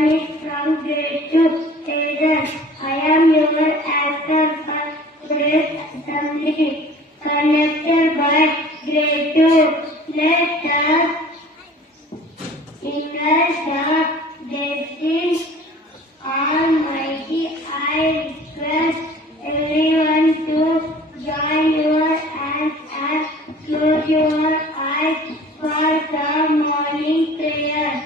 Pranit from grade 2. Tejas, I am your actor for grade assembly, conducted by grade 2. Let us singers of blessings Almighty. I request everyone to join your hands and close your eyes for the morning prayer.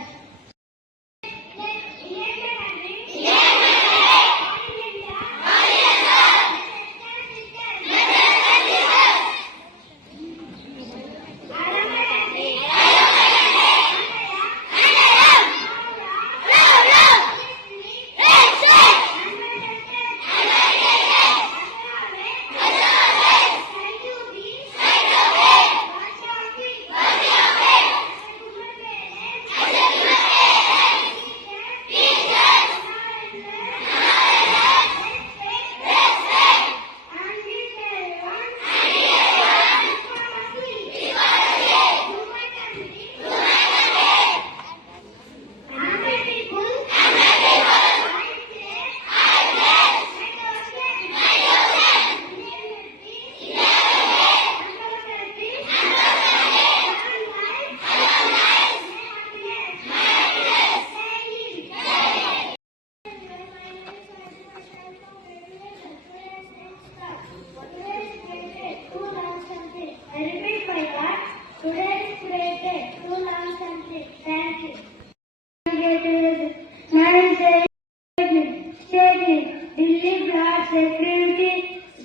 Delhi Guard Security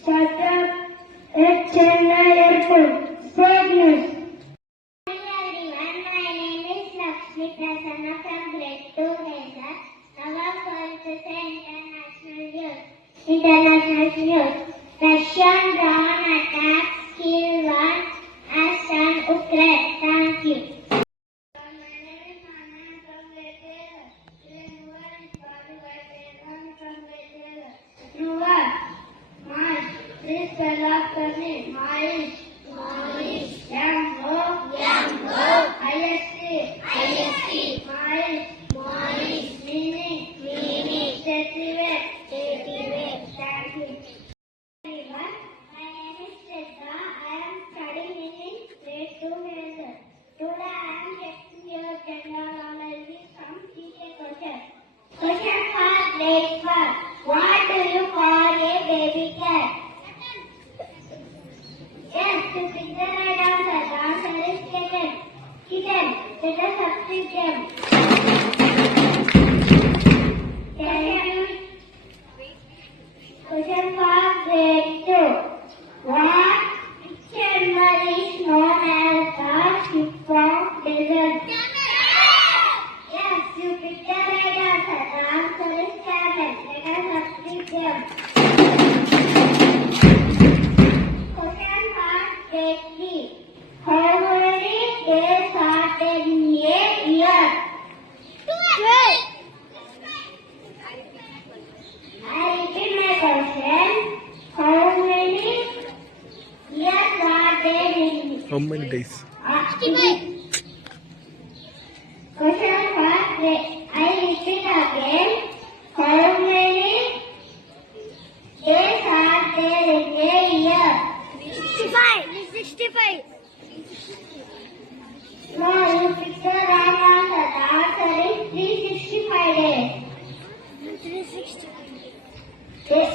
Startup at Chennai Airport. Sport news. Hello everyone, my name is Lakshmi Prasanna from grade 2 Veda. Now I'm going to say international news. Russian drone attacks killed 1 as an Ukraine. Thank you. Please spell out the name. Mahesh. M-O-I-S-T. Mahesh. Meaning. Sativate. Thank you. Everyone, my name is Shraddha. I am studying in grade 2 Major. Today I am taking your general knowledge from TK question. Question for grade 4. What do you call a baby cat? Yes, to pick the right answer. The answer is kitten. Let us substitute them. Question for grade 2. Which animal is known as the chipmunk desert? Yes, you picked the right answer. The answer is camel. Let us substitute them. Question for grade 3. How many days are there in a year? 12. I repeat my question. How many years are there in? How many days? 65. Question for I repeat again. How many days are there in a year? 65. No, you picked the wrong answer. The answer is 365 days. 365. Yes.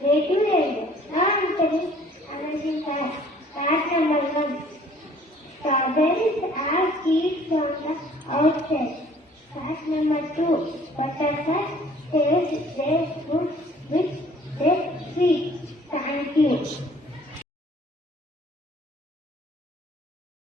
Grade 2 area. Now I'm studying amazing fact. Fact number 1. Strawberries are seeds on the outside. Fact number 2. Butterflies taste their